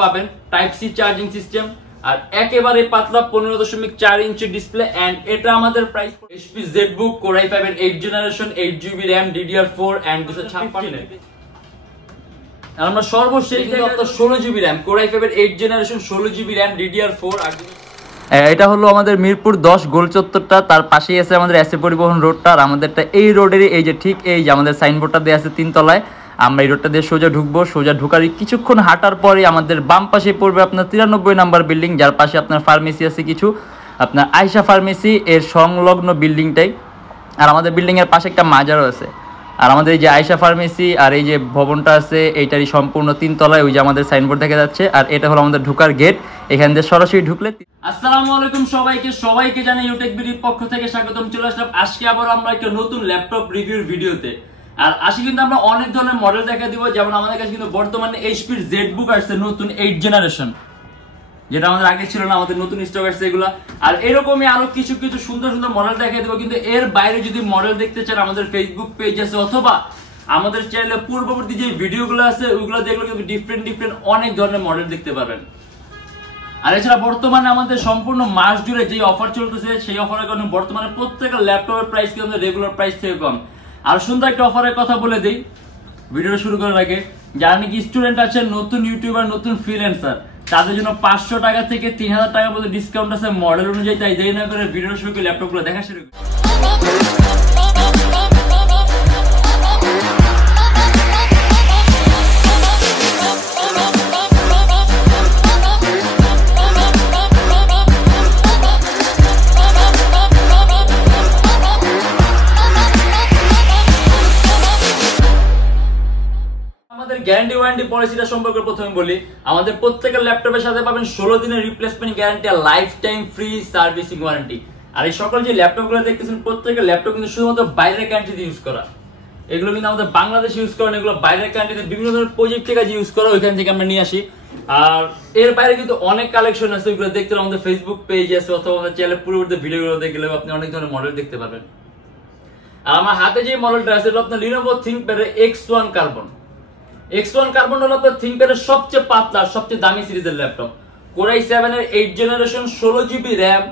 পাবেন type C charging system আর একেবারে পাতলা 15.4 ইঞ্চি ডিসপ্লে এন্ড এটা আমাদের price HP ZBook Core i5 এর 8th generation 8GB RAM DDR4 and 256 আর আমরা সর্বশেষ কিন্তু আপনার 16GB RAM Core i5 এর 8th generation 16GB RAM DDR4 আর এটা হলো আমাদের মিরপুর 10 গোল চত্বরটা, তার পাশেই আছে আমাদের এসএ পরিবহন রোডটা আর আমাদেরটা এই রোডেরই এই যে ঠিক এই যে আমাদের সাইনবোর্ডটা দেয়া আছে 3 তলায়। আমরা এই রোডটা দিয়ে সোজা ঢুকবো, সোজা ঢুকারই কিছুক্ষণ হাঁটার পরে আমাদের বাম পাশে পড়বে আপনার 93 নাম্বার বিল্ডিং, যার পাশে আপনার ফার্মেসি আছে কিছু, আপনার আয়শা ফার্মেসি এর সংলগ্ন বিল্ডিংটাই। আর আমাদের বিল্ডিং এর পাশে একটা মাজারও আছে। আর আমাদের এই যে আয়শা ফার্মেসি আর এই যে ভবনটা আছে এইটারই সম্পূর্ণ 3 তলায় ওই যে আমাদের সাইনবোর্ড দেখা যাচ্ছে। আর এটা হলো আমাদের ঢোকার গেট, এখান দিয়ে সরাসরি ঢুকলে। আসসালামু আলাইকুম সবাইকে জানাই ইউটেকবিডির পক্ষ থেকে স্বাগতম। চলে আসলাম আজকে আবার আমরা একটা নতুন ল্যাপটপ রিভিউর ভিডিওতে। আর আজকে কিন্তু আমরা অনেক ধরনের মডেল দেখা দিব, যেমন আমাদের কাছে কিন্তু বর্তমানে এইচপির ZBook আসছে নতুন 8th জেনারেশন, যেটা আমাদের আগে ছিল না, আমাদের নতুন স্টক আসছে এগুলা। আর এরকমই আরো কিছু সুন্দর মডেল দেখাই দেবো। কিন্তু এর বাইরে যদি মডেল দেখতে চান আমাদের ফেসবুক পেজ আছে অথবা আমাদের চ্যানেলে পূর্ববর্তী যে ভিডিওগুলো আছে ওইগুলো দেখলে কিন্তু ডিফারেন্ট অনেক ধরনের মডেল দেখতে পাবেন। আর এছাড়া বর্তমানে আমাদের সম্পূর্ণ মাস জুড়ে যে অফার চলতেছে সেই অফারের কারণে বর্তমানে প্রত্যেকটা ল্যাপটপের প্রাইস কিন্তু রেগুলার প্রাইস থেকে কম। আর সুন্দর একটা অফারের কথা বলে দিই ভিডিওটা শুরু করার আগে, যারা নাকি স্টুডেন্ট আছেন, নতুন ইউটিউবার, নতুন ফ্রিল্যান্সার, তাদের জন্য 500 টাকা থেকে 3000 টাকা পর্যন্ত ডিসকাউন্ট আছে মডেল অনুযায়ী। তাই দেরি না করে ভিডিওটা শুরু করে ল্যাপটপগুলো দেখা শুরু করি। গ্যারান্টি ওয়ারেন্টি পলিসিটা সম্পর্কে প্রথমে বলি। আমাদের প্রত্যেকটা ল্যাপটপের সাথে পাবেন 16 দিনের রিপ্লেসমেন্ট গ্যারান্টি আর life time free servicing warranty. আর এই সকল যে ল্যাপটপগুলো দেখতেছেন প্রত্যেকটা ল্যাপটপ কিন্তু শুধুমাত্র বাইরের কান্ট্রিতে ইউজ করা, এগুলো কিন্তু আমাদের বাংলাদেশে ইউজ করেন, এগুলো বাইরের কান্ট্রিতে বিভিন্ন ধরনের প্রজেক্ট থেকে ইউজ করা, ওইখান থেকে আমরা নিয়ে আসি। আর এর বাইরে কিন্তু অনেক কালেকশন আছে, ওইগুলো দেখতে হলে আমাদের ফেসবুক পেজ আছে অথবা আমাদের চ্যানেলে পূর্ববর্তী ভিডিওগুলো দেখলে আপনি অনেক ধরনের মডেল দেখতে পাবেন। আর আমার হাতে যে মডেলটা আছে এটা আপনার Lenovo ThinkPad X1 carbon. X1 carbon হলো আপনার ThinkPad এর সবচেয়ে পাতলা সবচেয়ে দামি সিরিজের ল্যাপটপ। Core i7 এর 8th generation 16GB RAM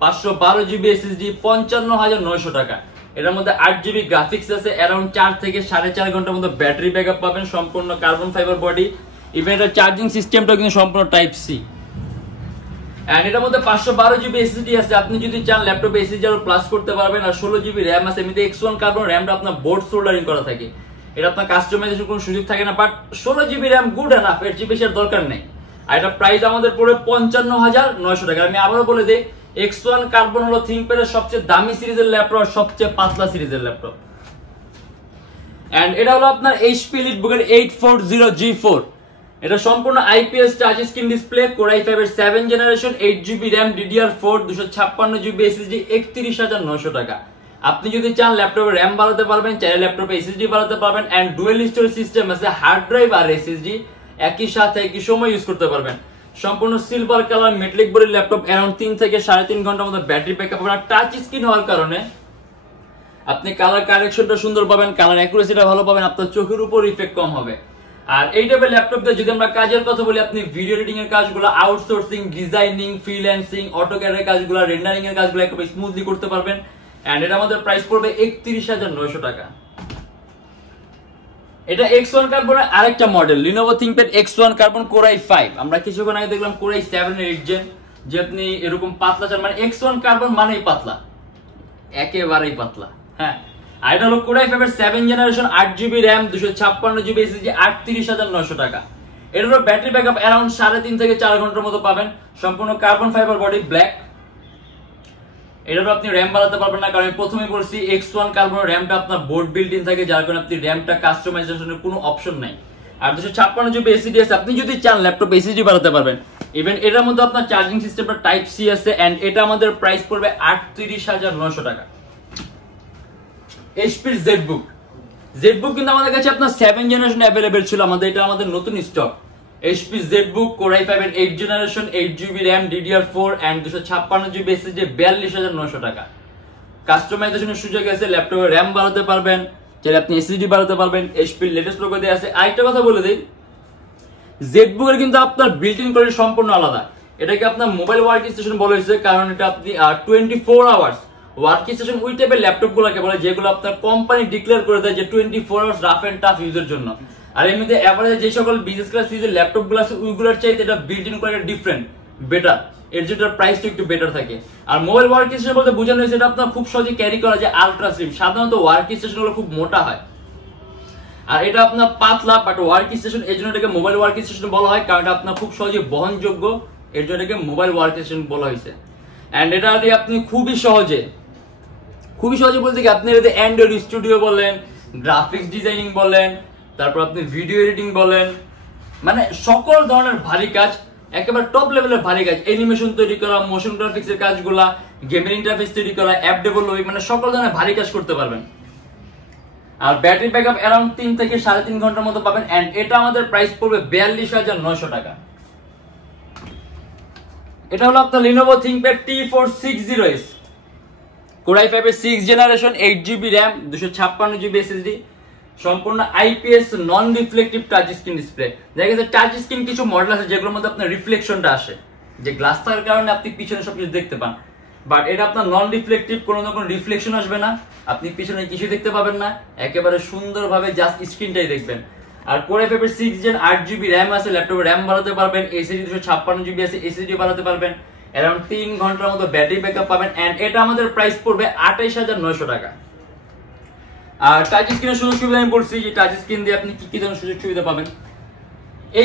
512GB SSD 55,900 টাকা। এটার মধ্যে 8GB গ্রাফিক্স আছে, অ্যারাউন্ড 4 থেকে 4.5 ঘন্টার মতো ব্যাটারি ব্যাকআপ পাবেন, সম্পূর্ণ কার্বন ফাইবার বডি। ইভেন এটা চার্জিং সিস্টেমটাও কিন্তু সম্পূর্ণ টাইপ সি। এন্ড এটার মধ্যে 512GB SSD আছে, আপনি যদি চান ল্যাপটপে SSD আরো প্লাস করতে পারবেন। আর 16GB RAM আছে। এমনিতে X1 কার্বন RAMটা আপনার বোর্ড সোল্ডারিং করা থাকে, এটা আপনার কাস্টমাইজেশন কোনো সুযোগ থাকে না, but 16GB RAM good enough, এর চেয়ে বেশি আর দরকার নেই। আর এটা প্রাইস আমাদের পড়ে 55,900 টাকা। আমি আবারও বলে দিই X1 কার্বন হলো ThinkPad এর সবচেয়ে দামি সিরিজের ল্যাপটপ, সবচেয়ে পাতলা সিরিজের ল্যাপটপ। এন্ড এটা হলো আপনার HP EliteBook এর 840G4, এটা সম্পূর্ণ IPS touch screen display, Core i5 এর 7th generation 8GB RAM DDR4 256GB SSD 31,900 টাকা। আপনি যদি চান ল্যাপটপে RAM বাড়াতে পারবেন, চাইলে ল্যাপটপে SSD বাড়াতে পারবেন। এন্ড ডুয়াল স্টোরেজ সিস্টেম আছে, হার্ড ড্রাইভ আর SSD একই সাথে একই সময় ইউজ করতে পারবেন। সম্পূর্ণ সিলভার কালার মেটালিক বডির ল্যাপটপ, অ্যারাউন্ড 3 থেকে 3.5 ঘন্টার মতো ব্যাটারি ব্যাকআপ পাবেন। আর টাচ স্ক্রিন হওয়ার কারণে আপনি কালার কারেকশনটা সুন্দর পাবেন, কালার অ্যাকুরেসিটা ভালো পাবেন, আপনার চোখের উপর ইফেক্ট কম হবে। আর এই টাইপের ল্যাপটপ দিয়ে যদি আমরা কাজের কথা বলি, আপনি ভিডিও এডিটিং এর কাজগুলো, আউটসোর্সিং, ডিজাইনিং, ফ্রিল্যান্সিং, অটোক্যাড এর কাজগুলো, রেন্ডারিং এর কাজগুলো একেবারে স্মুথলি করতে পারবেন। এন্ড এটা আমাদের প্রাইস পড়বে 31,900 টাকা। এটা X1 কার্বনের আরেকটা model Lenovo ThinkPad X1 carbon Core i5। আমরা কিছুক্ষণ আগে দেখলাম Core i7 এর 8th জেন, যে আপনি এরকম পাতলা চান, মানে X1 কার্বন মানেই পাতলা, একেবারেই পাতলা। হ্যাঁ, আর এটা হলো Core i5 এর 7th generation 8GB RAM 256GB SSD 38,900 টাকা। এটার ব্যাটারি ব্যাকআপ অ্যারাউন্ড 3.5 থেকে 4 ঘন্টার মতো পাবেন, সম্পূর্ণ কার্বন ফাইবার বডি, ব্ল্যাক। এটারও আপনি RAM বাড়াতে পারবেন না, কারণ আমি প্রথমেই বলছি X1 কার্বন RAMটা আপনার বোর্ড বিল্ট ইন থাকে, যার কারণে আপনি RAMটা কাস্টমাইজেশনের কোনো অপশন নাই। আর 256GB SSD আছে, আপনি যদি চান ল্যাপটপে SSD বাড়াতে পারবেন। ইভেন এটার মধ্যে আপনার চার্জিং সিস্টেমটা টাইপ সি আছে। এন্ড এটা আমাদের প্রাইস পড়বে 38,900 টাকা। HP ZBook কিন্তু আমাদের কাছে আপনার 7th জেনারেশন अवेलेबल ছিল, এটা আমাদের নতুন stock. HP ZBook Core i5 এর 8th generation 8GB RAM DDR4 and 256GB SSD 42,900 টাকা। কাস্টমাইজেশনের সুযোগ আছে, ল্যাপটপে RAM বাড়াতে পারবেন, চাইলে আপনি SSD বাড়াতে পারবেন। HP লেটেস্ট লোগো দেয়া আছে। আরেকটা কথা বলে দেই, জেটবুক এর কিন্তু আপনার বিল্ট ইন কোয়ালিটি সম্পূর্ণ আলাদা। এটাকে আপনার মোবাইল ওয়ার্ক স্টেশন বলা হয়েছে, কারণ এটা আপনি 24 আওয়ার্স ওয়ার্ক স্টেশন ওই টাইপের ল্যাপটপ গুলোকে বলে যেগুলো আপনার কোম্পানি ডিক্লেয়ার করে দেয় যে 24 আওয়ার্স রাফ এন্ড টাফ ইউজের জন্য। আর এর মধ্যে এভারেজ যে সকল বিজনেস ক্লাস সিরিজের ল্যাপটপ গুলো আছে ওইগুলোর চাইতে এটা built in quality different, better, এর জন্য প্রাইসটা একটু বেটার থাকে। আর মোবাইল ওয়ার্ক স্টেশন বলতে বোঝানো হয়েছে এটা আপনার খুব সহজে ক্যারি করা যায়, আলট্রা স্লিম। সাধারণত ওয়ার্ক স্টেশন গুলো খুব মোটা হয়, আর এটা আপনার পাতলা, বাট ওয়ার্ক স্টেশন এর জন্য এটাকে মোবাইল ওয়ার্ক স্টেশন বলা হয়, কারণ এটা আপনার খুব সহজে বহনযোগ্য, এর জন্য এটাকে মোবাইল ওয়ার্ক স্টেশন বলা হয়েছে। এন্ড এটা দিয়ে আপনি খুবই সহজে বলতে কি আপনি এটাতে অ্যান্ড্রয়েড স্টুডিও বলেন, গ্রাফিক্স ডিজাইনিং বলেন, তারপর আপনি ভিডিও এডিটিং বলেন, মানে সকল ধরনের ভারী কাজ, একেবারে টপ লেভেলের ভারী কাজ, অ্যানিমেশন তৈরি করা, মোশন গ্রাফিক্স এর কাজগুলা, গেমিং ইন্টারফেস তৈরি করা, অ্যাপ ডেভেলপমেন্ট, মানে সকল ধরনের ভারী কাজ করতে পারবেন। আর ব্যাটারি ব্যাকআপ अराउंड 3 থেকে 3.5 ঘন্টার মতো পাবেন। এন্ড এটা আমাদের প্রাইস পড়বে 42,900 টাকা। এটা হলো আপনার Lenovo ThinkPad T460S Core i5 এর 6th generation, 8GB RAM, 256GB SSD, সম্পূর্ণ IPS নন রিফ্লেক্টিভ টাচ স্ক্রিন ডিসপ্লে। দেখা গেছে টাচ স্ক্রিন কিছু মডেল আছে যেগুলোর মধ্যে আপনার রিফ্লেকশনটা আসে, যে গ্লাস থাকার কারণে আপনি পিছনে সবকিছু দেখতে পান, বাট এটা আপনার নন রিফ্লেক্টিভ, কোনো রিফ্লেকশন আসবে না, আপনি পিছনে কিছু দেখতে পাবেন না, একেবারে সুন্দরভাবে জাস্ট স্ক্রিনটাই দেখবেন। আর Core i5 এর 6 জেন 8GB RAM আছে, ল্যাপটপে RAM বাড়াতে পারবেন, SSD 256GB আছে, SSD বাড়াতে পারবেন, अराउंड 3 ঘন্টার মতো ব্যাটারি ব্যাকআপ পাবেন। এন্ড এটা আমাদের প্রাইস পড়বে 28,900 টাকা। আর টাচ স্ক্রিনের সুযোগ সুবিধা আমি বলছি যে টাচ স্ক্রিন দিয়ে আপনি কি কি ধরনের সুযোগ সুবিধা পাবেন।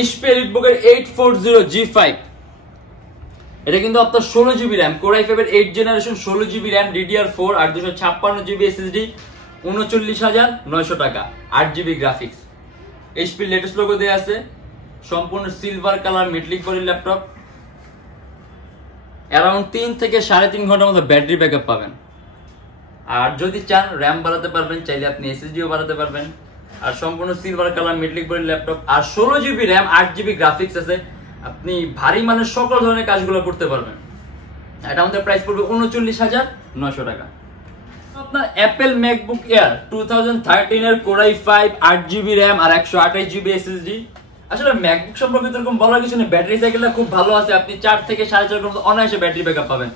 HP EliteBook এর 840G5, এটা কিন্তু আপনার 16GB RAM, Core i5 এর 8th generation, 16GB RAM, DDR4 আর 256GB SSD, 39,900 টাকা, 8GB graphics. HP latest logo দেয়া আছে, সম্পূর্ণ silver colour metallic body laptop, around 3 থেকে 3.5 ঘন্টার মতো ব্যাটারি ব্যাকআপ পাবেন। আর যদি চান RAM বাড়াতে পারবেন, চাইলে আপনি SSDও বাড়াতে পারবেন। আর সম্পূর্ণ silver colour metallic body laptop, আর 16GB RAM, 8GB গ্রাফিক্স আছে, আপনি ভারী মানের সকল ধরনের কাজগুলো করতে পারবেন। এটা আমাদের প্রাইস পড়বে 39,900 টাকা। আপনার অ্যাপল ম্যাকবুক এয়ার 2013 এর Core i5, 8GB RAM আর 128GB SSD। আসলে ম্যাকবুক সম্পর্কে এরকম বলার কিছু নেই, ব্যাটারি সাইকেলটা খুব ভালো আছে, আপনি 4 থেকে 4.5 ঘন্টা অনায়াসে ব্যাটারি ব্যাকআপ পাবেন।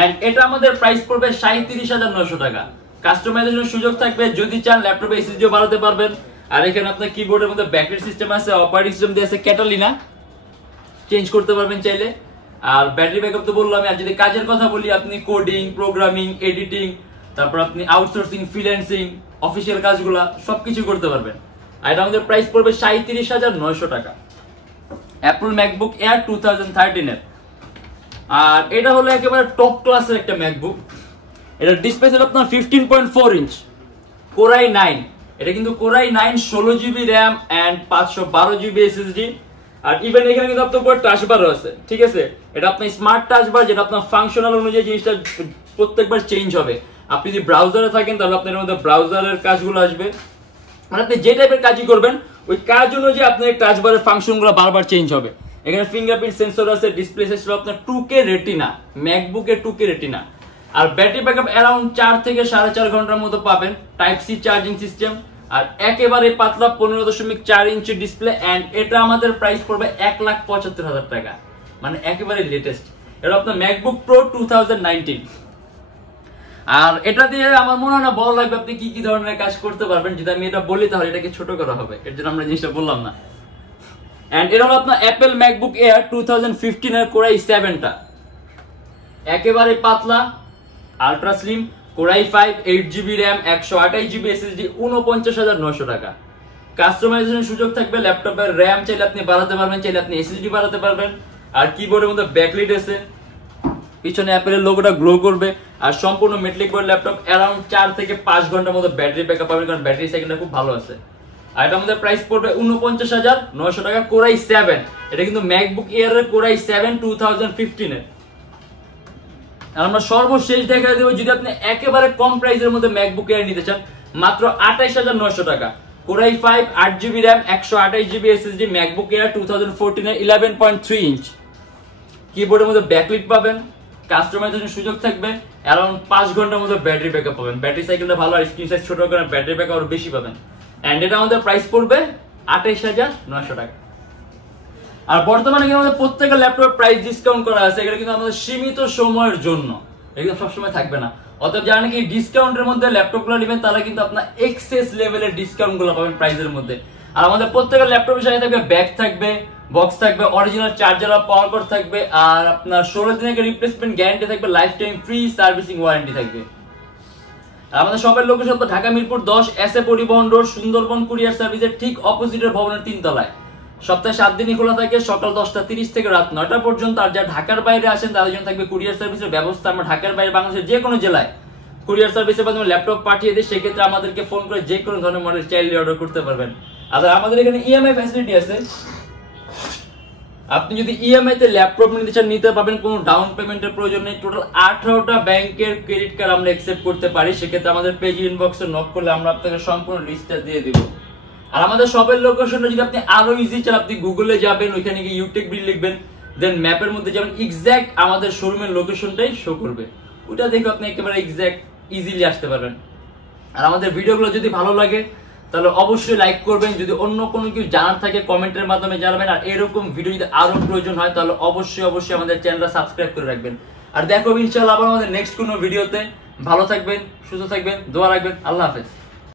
এন্ড এটা আমাদের প্রাইস পড়বে 37,900 টাকা। কাস্টমাইজেশনের সুযোগ থাকবে, যদি চান ল্যাপটপে SSDও বাড়াতে পারবেন। আর এখানে আপনার কিবোর্ডের মধ্যে ব্যাকলাইট সিস্টেম আছে, অপারেটিং সিস্টেম দিয়ে আছে ক্যাটালিনা, চেঞ্জ করতে পারবেন চাইলে। আর ব্যাটারি ব্যাকআপ তো বললাম। আর যদি কাজের কথা বলি, আপনি কোডিং, প্রোগ্রামিং, এডিটিং, তারপর আপনি আউটসোর্সিং, ফ্রিল্যান্সিং, অফিসিয়াল কাজগুলা সবকিছু করতে পারবেন। আর এটা আমাদের প্রাইস পড়বে 37,900 টাকা, অ্যাপল ম্যাকবুক এয়ার 2013 এর। আর এটা হলো একেবারে টপ ক্লাসের একটা ম্যাকবুক। এটা ডিসপ্লে ছিল আপনার 15.4 ইঞ্চ, Core i9। এটা কিন্তু Core i9, 16GB RAM and 512GB SSD। আর ইভেন এখানে কিন্তু আপনার উপর টাচ বারও আছে, ঠিক আছে। এটা আপনার স্মার্ট টাচ বার, যেটা আপনার ফাংশনাল অনুযায়ী জিনিসটা প্রত্যেকবার চেঞ্জ হবে। আপনি যদি ব্রাউজারে থাকেন তাহলে আপনার মধ্যে ব্রাউজারের কাজগুলো আসবে, মানে আপনি যে টাইপের কাজই করবেন ওই কাজ অনুযায়ী আপনার টাচ বারের ফাংশনগুলো বারবার চেঞ্জ হবে। এখানে ফিঙ্গারপ্রিন্ট সেন্সর আছে, ডিসপ্লে সাইজ হলো আপনার 2K রেটিনা, ম্যাকবুকে 2K রেটিনা। আর ব্যাটারি ব্যাকআপ अराउंड 4 থেকে 4.5 ঘন্টার মতো পাবেন, টাইপ সি চার্জিং সিস্টেম। আর একেবারে পাতলা 15.4 ইঞ্চি ডিসপ্লে। এন্ড এটা আমাদের প্রাইস পড়বে 1,75,000 টাকা, মানে একেবারে লেটেস্ট। এটা আপনার ম্যাকবুক প্রো 2019। আর এটা দিয়ে আমার মনে হয় না বড় লাগবে আপনি কি কি ধরনের কাজ করতে পারবেন। যদি আমি এটা বলি তাহলে এটাকে ছোট করা হবে, এর জন্য আমরা জিনিসটা বললাম না। এন্ড এটা হলো আপনার অ্যাপল ম্যাকবুক এয়ার 2015 এর Core i7 টা, একেবারে পাতলা, ultra slim, Core i5, 8GB RAM, 128GB SSD, 49,900 টাকা। কাস্টমাইজেশনের সুযোগ থাকবে, ল্যাপটপের RAM চাইলে আপনি বাড়াতে পারবেন, চাইলে আপনি SSD বাড়াতে পারবেন। আর কিবোর্ডের মধ্যে ব্যাকলাইট আছে, পিছনে অ্যাপেলের লোগোটা গ্লো করবে। আর সম্পূর্ণ মেটালিক বডি ল্যাপটপ, अराउंड 4 থেকে 5 ঘন্টার মতো ব্যাটারি ব্যাকআপ পাবেন, কারণ ব্যাটারি সাইকেলটা খুব ভালো আছে। আর এটা আমাদের প্রাইস পড়বে 49,900 টাকা, Core i7। এটা কিন্তু ম্যাকবুক এয়ারের Core i7 2015 এর। আর আমরা সর্বশেষ দেখা দেব, যদি আপনি একেবারে কম প্রাইসের মধ্যে ম্যাকবুক এয়ার নিতে চান, মাত্র 28,900 টাকা, Core i5, 8GB RAM, 128GB SSD, MacBook air 2014 এর 11.3 ইঞ্চ। কিবোর্ডের মধ্যে ব্যাকলাইট পাবেন, কাস্টমাইজেশনের সুযোগ থাকবে, अराउंड 5 ঘন্টার মতো ব্যাটারি ব্যাকআপ পাবেন। ব্যাটারি সাইকেলটা ভালো, আর স্ক্রিন সাইজ ছোট করে ব্যাটারি ব্যাকআপ আরো বেশি পাবেন। এন্ড এটা আমাদের প্রাইস পড়বে 28,900 টাকা। আর বর্তমানে কিন্তু আমাদের প্রত্যেকটা ল্যাপটপ প্রাইস ডিসকাউন্ট করা আছে, এটা কিন্তু আমাদের সীমিত সময়ের জন্য, একদম সবসময় থাকবে না। অতএব যারা নাকি ডিসকাউন্টের মধ্যে ল্যাপটপগুলো নেবেন তারা কিন্তু আপনার এক্সেস লেভেলের ডিসকাউন্ট গুলো পাবেন প্রাইসের মধ্যে। আর আমাদের প্রত্যেকটা ল্যাপটপের সাথে থাকবে ব্যাগ থাকবে, বক্স থাকবে, অরিজিনাল চার্জার আর পাওয়ার কর্ড থাকবে, আর আপনার 16 দিনের রিপ্লেসমেন্ট গ্যারান্টি থাকবে, life time free servicing warranty থাকবে। আর আমাদের শপের লোকেশন তো ঢাকা মিরপুর 10 এসএ পরিবহন রোড, সুন্দরবন কুরিয়ার সার্ভিসের ঠিক অপোজিটের ভবনের 3 তলায়। সপ্তাহে 7 দিনই খোলা থাকে, সকাল 10:30 থেকে রাত 9টা পর্যন্ত। আর যারা ঢাকার বাইরে আসেন তাদের জন্য থাকবে কুরিয়ার সার্ভিসের ব্যবস্থা। আমরা ঢাকার বাইরে বাংলাদেশের যে কোনো জেলায় কুরিয়ার সার্ভিসের মাধ্যমে ল্যাপটপ পাঠিয়ে দিই, সেক্ষেত্রে আমাদেরকে ফোন করে যে কোনো ধরনের মডেল চাইলে অর্ডার করতে পারবেন। আর আমাদের এখানে ইএমআই ফ্যাসিলিটি আছে, আপনি যদি ইএমআই তে ল্যাপটপ নিতে চান নিতে পারবেন, কোনো ডাউন পেমেন্টের প্রয়োজন নেই। টোটাল 18টা ব্যাংকের ক্রেডিট কার্ড আমরা অ্যাকসেপ্ট করতে পারি, সেক্ষেত্রে আমাদের পেজ ইনবক্সে নক করলে আমরা আপনাকে সম্পূর্ণ লিস্টটা দিয়ে দিব। আর আমাদের শপের লোকেশনটা যদি আপনি আরো ইজি চান, আপনি গুগলে যাবেন, ওইখানে গিয়ে Youtechbd লিখবেন, দেন ম্যাপের মধ্যে যাবেন, এক্সাক্ট আমাদের শোরুমের লোকেশনটাই শো করবে, ওটা দেখে আপনি একেবারে এক্সাক্ট ইজিলি আসতে পারবেন। আর আমাদের ভিডিওগুলো যদি ভালো লাগে তাহলে অবশ্যই লাইক করবেন, যদি অন্য কোনো কিছু জানার থাকে কমেন্টের মাধ্যমে জানাবেন। আর এরকম ভিডিও যদি আরো প্রয়োজন হয় তাহলে অবশ্যই আমাদের চ্যানেলটা সাবস্ক্রাইব করে রাখবেন। আর দেখো ইনশাআল্লাহ আবার আমাদের নেক্সট কোনো ভিডিওতে। ভালো থাকবেন, সুস্থ থাকবেন, দোয়া রাখবেন। আল্লাহ হাফেজ।